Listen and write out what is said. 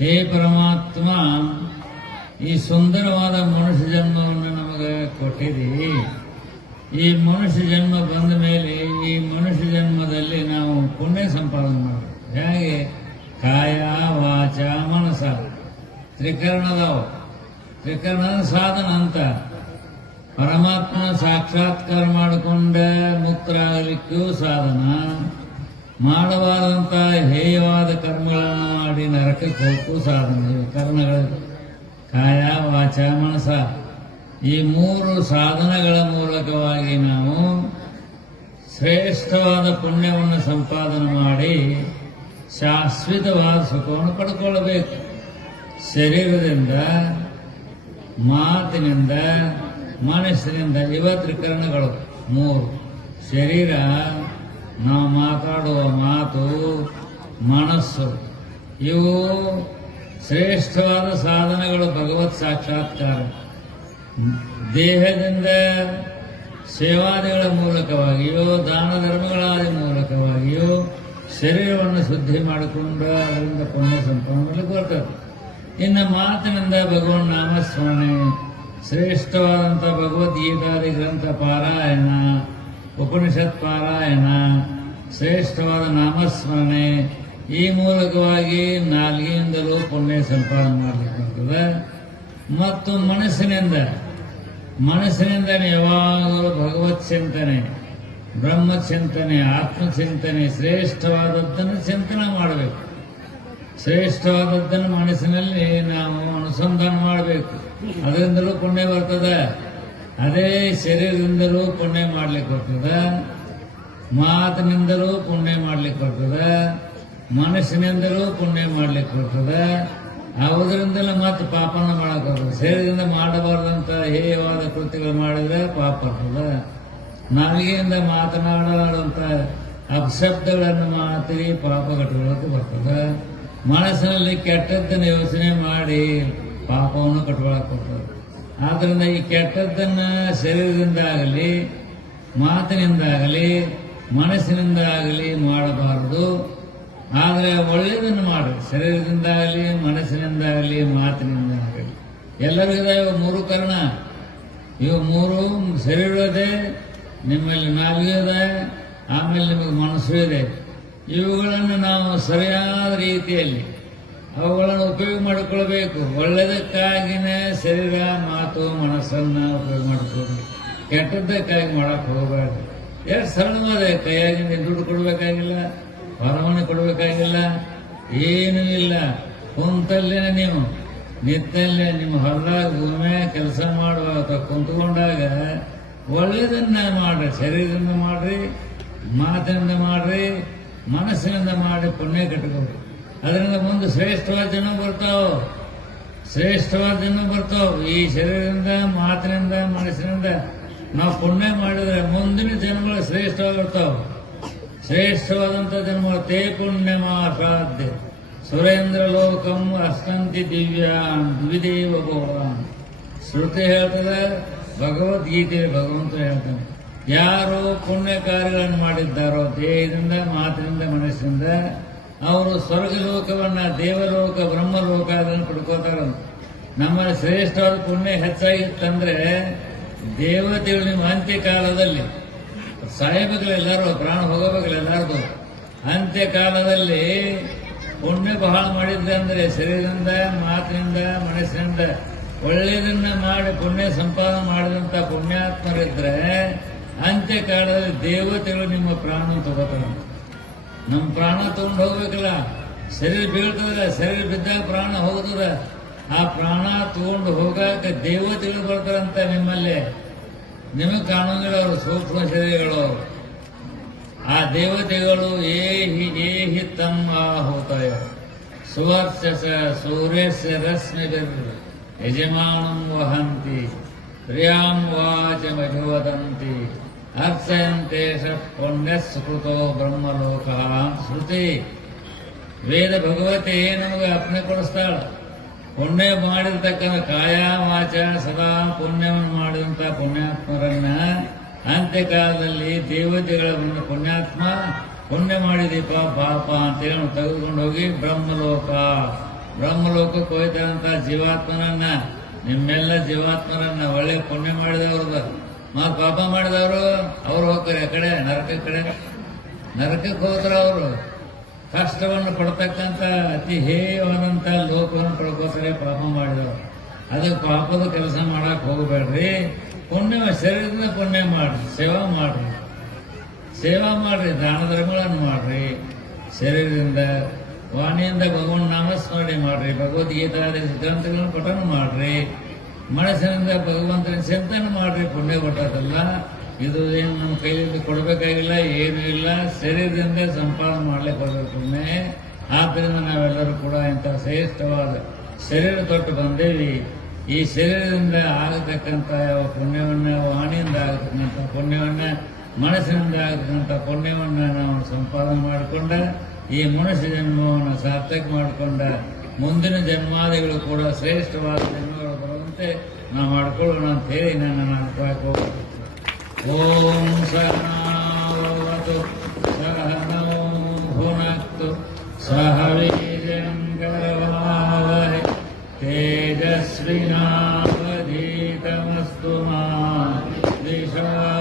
ಹೇ ಪರಮಾತ್ಮ, ಈ ಸುಂದರವಾದ ಮನುಷ್ಯ ಜನ್ಮವನ್ನು ನಮಗೆ ಕೊಟ್ಟಿರಿ. ಈ ಮನುಷ್ಯ ಜನ್ಮ ಬಂದ ಮೇಲೆ ಈ ಮನುಷ್ಯ ಜನ್ಮದಲ್ಲಿ ನಾವು ಪುಣ್ಯ ಸಂಪಾದನೆ ಮಾಡಬೇಕು. ಹೇಗೆ? ಕಾಯ ವಾಚ ಮನಸ ತ್ರಿಕರಣದವು. ತ್ರಿಕರಣದ ಸಾಧನ ಅಂತ ಪರಮಾತ್ಮನ ಸಾಕ್ಷಾತ್ಕಾರ ಮಾಡಿಕೊಂಡ ಮುಕ್ತರಾಗಲಿಕ್ಕೂ ಸಾಧನ, ಮಾಡಬಾರದಂಥ ಹೇಯವಾದ ಕರ್ಮಗಳನ್ನು ಮಾಡಿ ನರಕಕ್ಕೆ ಹೋಗಕ್ಕೂ ಸಾಧನ. ಕರ್ಮಗಳು ಕಾಯ ವಾಚ ಮನಸ ಈ ಮೂರು ಸಾಧನಗಳ ಮೂಲಕವಾಗಿ ನಾವು ಶ್ರೇಷ್ಠವಾದ ಪುಣ್ಯವನ್ನು ಸಂಪಾದನೆ ಮಾಡಿ ಶಾಶ್ವತವಾದ ಸುಖವನ್ನು ಪಡ್ಕೊಳ್ಬೇಕು. ಶರೀರದಿಂದ, ಮಾತಿನಿಂದ, ಮನಸ್ಸಿನಿಂದ ತ್ರಿಕರಣಗಳು ಮೂರು. ಶರೀರ, ನಾವು ಮಾತಾಡುವ ಮಾತು, ಮನಸ್ಸು, ಇವು ಶ್ರೇಷ್ಠವಾದ ಸಾಧನಗಳು ಭಗವತ್ ಸಾಕ್ಷಾತ್ಕಾರ. ದೇಹದಿಂದ ಸೇವಾದಿಗಳ ಮೂಲಕವಾಗಿಯೋ ದಾನ ಧರ್ಮಗಳಾದ ಮೂಲಕವಾಗಿಯೋ ಶರೀರವನ್ನು ಶುದ್ಧಿ ಮಾಡಿಕೊಂಡು ಅದರಿಂದ ಪುಣ್ಯ ಸಂಪಾದನೆ ಬರ್ತದೆ. ಇನ್ನು ಮಾತಿನಿಂದ ಭಗವನ್ ನಾಮಸ್ಮರಣೆ, ಶ್ರೇಷ್ಠವಾದಂಥ ಭಗವದ್ಗೀತಾದಿ ಗ್ರಂಥ ಪಾರಾಯಣ, ಉಪನಿಷತ್ ಪಾರಾಯಣ, ಶ್ರೇಷ್ಠವಾದ ನಾಮಸ್ಮರಣೆ, ಈ ಮೂಲಕವಾಗಿ ನಾಲ್ಗೆಯಿಂದಲೂ ಪುಣ್ಯ ಸಂಪಾದನೆ ಮಾಡಲಿಕ್ಕೆ ಮತ್ತು ಮನಸ್ಸಿನಿಂದ ಯಾವಾಗಲೂ ಭಗವತ್ ಚಿಂತನೆ, ಬ್ರಹ್ಮಚಿಂತನೆ, ಆತ್ಮಚಿಂತನೆ, ಶ್ರೇಷ್ಠವಾದದ್ದನ್ನು ಚಿಂತನೆ ಮಾಡಬೇಕು. ಶ್ರೇಷ್ಠವಾದದ್ದನ್ನು ಮನಸ್ಸಿನಲ್ಲಿ ನಾವು ಅನುಸಂಧಾನ ಮಾಡಬೇಕು. ಅದರಿಂದಲೂ ಪುಣ್ಯ ಬರ್ತದೆ. ಅದೇ ಶರೀರದಿಂದಲೂ ಪುಣ್ಯ ಮಾಡ್ಲಿಕ್ಕೆ ಬರ್ತದೆ, ಮಾತಿನಿಂದಲೂ ಪುಣ್ಯ ಮಾಡ್ಲಿಕ್ಕೆ ಬರ್ತದೆ, ಮನಸ್ಸಿನಿಂದಲೂ ಪುಣ್ಯ ಮಾಡ್ಲಿಕ್ಕೆ ಬರ್ತದೆ. ಯಾವುದರಿಂದಲೂ ಮತ್ತೆ ಪಾಪನ ಮಾಡಕ್ಕೆ ಬರ್ತದೆ. ಶರೀರದಿಂದ ಮಾಡಬಾರ್ದಂಥ ಹೇಯವಾದ ಕೃತ್ಯಗಳು ಮಾಡಿದ್ರೆ ಪಾಪ ಬರ್ತದೆ. ನಾಲಿಗೆಯಿಂದ ಮಾತನಾಡುವಂಥ ಅಪಶಬ್ದಗಳನ್ನು ಮಾತಿ ಪಾಪ ಕಟ್ಕೊಳ್ಳೋಕೆ ಬರ್ತದೆ. ಮನಸ್ಸಿನಲ್ಲಿ ಕೆಟ್ಟದ್ದನ್ನು ಯೋಚನೆ ಮಾಡಿ ಪಾಪವನ್ನು ಕಟ್ಕೊಳ್ಳೋಕೆ ಬರ್ತದೆ. ಆದ್ದರಿಂದ ಈ ಕೆಟ್ಟದ್ದನ್ನು ಶರೀರದಿಂದಾಗಲಿ, ಮಾತಿನಿಂದಾಗಲಿ, ಮನಸ್ಸಿನಿಂದಾಗಲಿ ಮಾಡಬಾರದು. ಆದರೆ ಒಳ್ಳೆಯದನ್ನು ಮಾಡಿ, ಶರೀರದಿಂದಾಗಲಿ, ಮನಸ್ಸಿನಿಂದಾಗಲಿ, ಮಾತಿನಿಂದಾಗಲಿ. ಎಲ್ಲರಿಗೂ ಮೂರು ಕಾರಣ. ಇವು ಮೂರು ಶರೀರದೇ, ನಿಮ್ಮಲ್ಲಿ ನಾಲಿಗೆ ಇದೆ, ಆಮೇಲೆ ನಿಮಗೆ ಮನಸ್ಸು ಇದೆ. ಇವುಗಳನ್ನು ನಾವು ಸರಿಯಾದ ರೀತಿಯಲ್ಲಿ ಅವುಗಳನ್ನು ಉಪಯೋಗ ಮಾಡಿಕೊಳ್ಬೇಕು. ಒಳ್ಳೆಯದಕ್ಕಾಗಿಯೇ ಶರೀರ, ಮಾತು, ಮನಸ್ಸನ್ನು ಉಪಯೋಗ ಮಾಡಿಕೊಳ್ಬೇಕು. ಕೆಟ್ಟದ್ದಕ್ಕಾಗಿ ಮಾಡಕ್ಕೆ ಹೋಗಬಾರ್ದು. ಎಷ್ಟು ಸರಳವಾದ, ಕೈಯಾಗಿ ದುಡ್ಡು ಕೊಡಬೇಕಾಗಿಲ್ಲ, ಹೊರಮನೆ ಕೊಡಬೇಕಾಗಿಲ್ಲ, ಏನೂ ಇಲ್ಲ. ಕುಂತಲ್ಲೇ ನೀವು ನಿತ್ತಲ್ಲೇ ನಿಮ್ಮ ಹೊಲದಾಗ ಭೂಮಿ ಕೆಲಸ ಮಾಡುವ ಅಥವಾ ಕುಂತ್ಕೊಂಡಾಗ ಒಳ್ಳೆಯದನ್ನ ಮಾಡ್ರಿ. ಶರೀರದಿಂದ ಮಾಡ್ರಿ, ಮಾತಿನಿಂದ ಮಾಡ್ರಿ, ಮನಸ್ಸಿನಿಂದ ಮಾಡಿ ಪುಣ್ಯ ಕಟ್ಕೊಳ್ರಿ. ಅದರಿಂದ ಮುಂದೆ ಶ್ರೇಷ್ಠವಾದ ಜನ ಬರ್ತಾವ. ಈ ಶರೀರದಿಂದ, ಮಾತಿನಿಂದ, ಮನಸ್ಸಿನಿಂದ ನಾವು ಪುಣ್ಯ ಮಾಡಿದ್ರೆ ಮುಂದಿನ ಜನ್ಮಗಳು ಶ್ರೇಷ್ಠವಾಗಿರ್ತಾವ. ಶ್ರೇಷ್ಠವಾದಂಥ ಜನ್ಮಗಳು ತೇ ಪುಣ್ಯಮಾಸಾಧ್ಯ ಸುರೇಂದ್ರ ಲೋಕಂ ಅಷ್ಟಂತಿ ದಿವ್ಯಾನ್ ದ್ವಿದೇವ ಭಗವಾನ್. ಶ್ರುತಿ ಹೇಳ್ತದೆ, ಭಗವದ್ಗೀತೆ ಭಗವಂತ ಹೇಳ್ತಾನೆ, ಯಾರು ಪುಣ್ಯ ಕಾರ್ಯಗಳನ್ನು ಮಾಡಿದ್ದಾರೋ ದೇಹದಿಂದ, ಮಾತಿನಿಂದ, ಮನಸ್ಸಿನಿಂದ, ಅವರು ಸ್ವರ್ಗಲೋಕವನ್ನ, ದೇವಲೋಕ, ಬ್ರಹ್ಮಲೋಕ ಅದನ್ನು ಪಡ್ಕೋತಾರ. ನಮ್ಮಲ್ಲಿ ಶ್ರೇಷ್ಠವಾದ ಪುಣ್ಯ ಹೆಚ್ಚಾಗಿತ್ತಂದ್ರೆ ದೇವತೆಗಳು ನಿಮ್ಮ ಅಂತ್ಯಕಾಲದಲ್ಲಿ ಸಾಯಬೇಕಲ್ಲೆಲ್ಲರೂ, ಪ್ರಾಣ ಹೋಗಬೇಕಲ್ಲೆಲ್ಲರದು. ಅಂತ್ಯಕಾಲದಲ್ಲಿ ಪುಣ್ಯ ಬಹಳ ಮಾಡಿದ್ರೆ ಅಂದರೆ ಶರೀರದಿಂದ, ಮಾತಿನಿಂದ, ಮನಸ್ಸಿನಿಂದ ಒಳ್ಳೆಯದನ್ನ ಮಾಡಿ ಪುಣ್ಯ ಸಂಪಾದನೆ ಮಾಡಿದಂಥ ಪುಣ್ಯಾತ್ಮರಿದ್ರೆ ಅಂತ್ಯಕಾಲದಲ್ಲಿ ದೇವತೆಗಳು ನಿಮ್ಮ ಪ್ರಾಣ ತಗೋತಾರೆ. ನಮ್ಮ ಪ್ರಾಣ ತಗೊಂಡು ಹೋಗ್ಬೇಕಲ್ಲ, ಶರೀರ ಬೀಳ್ತದ, ಶರೀರ ಬಿದ್ದಾಗ ಪ್ರಾಣ ಹೋಗ್ತದ. ಆ ಪ್ರಾಣ ತಗೊಂಡು ಹೋಗಾಕ ದೇವತೆಗಳು ಬರ್ತಾರಂತ ನಿಮ್ಮಲ್ಲಿ. ನಿಮಗೆ ಕಾಣೋಂಗಿಲ್ಲ, ಅವರು ಸೂಕ್ಷ್ಮ ಶರೀರಗಳು. ಆ ದೇವತೆಗಳು ಏಹಿ ತಮ್ಮ ಹೋತಾಯ ಸುವರ್ಚಸ ಸೂರ್ಯಸ್ಯ ರಶ್ಮಿಭಿರ್ ಯಜಮಾನಂ ವಹಂತಿ ಪ್ರಿಯಾಂ ವಾಚಮಭಿವದಂತಿ ಅರ್ಚಯಂತೇಶ ಪುಣ್ಯಸ್ಕೃತೋ ಬ್ರಹ್ಮಲೋಕ. ಶ್ರುತಿ ವೇದ ಭಗವತಿ ನಮಗೆ ಅಪ್ಪಣೆ ಕೊಡಿಸ್ತಾಳ. ಪುಣ್ಯ ಮಾಡಿರ್ತಕ್ಕಂಥ ಕಾಯ ವಾಚ ಸದಾ ಪುಣ್ಯವನ್ನು ಮಾಡಿದಂಥ ಪುಣ್ಯಾತ್ಮರನ್ನ ಅಂತ್ಯಕಾಲದಲ್ಲಿ ದೇವತೆಗಳ ಪುಣ್ಯಾತ್ಮ ಪುಣ್ಯ ಮಾಡಿದೀಪ ಪಾಪ ಅಂತೇಳಿ ಅವ್ನು ತೆಗೆದುಕೊಂಡು ಹೋಗಿ ಬ್ರಹ್ಮಲೋಕಕ್ಕೆ ಹೋಯ್ತಾರಂತ ಜೀವಾತ್ಮನನ್ನ, ನಿಮ್ಮೆಲ್ಲ ಜೀವಾತ್ಮರನ್ನ ಒಳ್ಳೆ ಪುಣ್ಯ ಮಾಡಿದವ್ರದ ಪಾಪ ಮಾಡಿದವರು ಅವ್ರು ಹೋಗ್ತಾರೆ ಆ ಕಡೆ ನರಕಕ್ಕೆ ಹೋದ್ರ ಅವರು ಕಷ್ಟವನ್ನು ಪಡ್ತಕ್ಕಂಥ ಅತಿ ಹೇಯವಾದಂಥ ಲೋಕವನ್ನು ಪಡ್ಕೋತಾರೆ ಪಾಪ ಮಾಡಿದವರು. ಅದಕ್ಕೆ ಪಾಪದ ಕೆಲಸ ಮಾಡಕ್ ಹೋಗ್ಬೇಡ್ರಿ, ಶರೀರದಿಂದ ಪುಣ್ಯ ಮಾಡ್ರಿ, ಸೇವಾ ಮಾಡ್ರಿ, ದಾನ ಧರ್ಮಗಳನ್ನು ಮಾಡ್ರಿ, ಶರೀರದಿಂದ ವಾಣಿಯಿಂದ ಭಗವಾನ್ ನಾಮಸ್ಮರಣೆ ಮಾಡ್ರಿ, ಭಗವದ್ಗೀತಾದಿ ಸಿದ್ಧಾಂತಗಳನ್ನು ಪಠನ ಮಾಡ್ರಿ, ಮನಸ್ಸಿನಿಂದ ಭಗವಂತನ ಚಿಂತನೆ ಮಾಡ್ರಿ. ಪುಣ್ಯ ಕೊಟ್ಟದಲ್ಲ, ಇದು ಏನು ನಮ್ಮ ಕೈಯಲ್ಲಿ ಕೊಡಬೇಕಾಗಿಲ್ಲ, ಏನೂ ಇಲ್ಲ, ಶರೀರದಿಂದ ಸಂಪಾದನೆ ಮಾಡ್ಲಿಕ್ಕೆ ಹೋಗ್ಬೇಕು ಪುಣ್ಯ. ಆದ್ದರಿಂದ ನಾವೆಲ್ಲರೂ ಕೂಡ ಇಂಥ ಶ್ರೇಷ್ಠವಾದ ಶರೀರ ತೊಟ್ಟು ಬಂದೇವಿ. ಈ ಶರೀರದಿಂದ ಆಗತಕ್ಕಂಥ ಯಾವ ಪುಣ್ಯವನ್ನು, ವಾಣಿಯಿಂದ ಆಗತಕ್ಕಂಥ ಪುಣ್ಯವನ್ನು, ಮನಸ್ಸಿನಿಂದ ಆಗತಕ್ಕಂಥ ಪುಣ್ಯವನ್ನು ನಾವು ಸಂಪಾದನೆ ಮಾಡಿಕೊಂಡ ಈ ಮನುಷ್ಯ ಜನ್ಮವನ್ನು ಸಾರ್ಥಕ ಮಾಡಿಕೊಂಡ ಮುಂದಿನ ಜನ್ಮಾದಿಗಳು ಕೂಡ ಶ್ರೇಷ್ಠವಾದ ಜನ್ಮಗಳು ಬರುವಂತೆ ನಾವು ಮಾಡ್ಕೊಳ್ಳೋಣ ಅಂತ ಹೇಳಿ ನನ್ನ ನಾಟಕಕ್ಕೆ ಹೋಗ್ಬೇಕು. ಓಂ ಸಹನಾವತು ಸಹನೋ ಭುನಕ್ತು ಸಹ ವೀರ್ಯಂಕರವಾವಹೈ ತೇಜಸ್ವಿನಾವಧೀತಮಸ್ತು ಮಾ ದ್ವಿಷಾವಹೈ.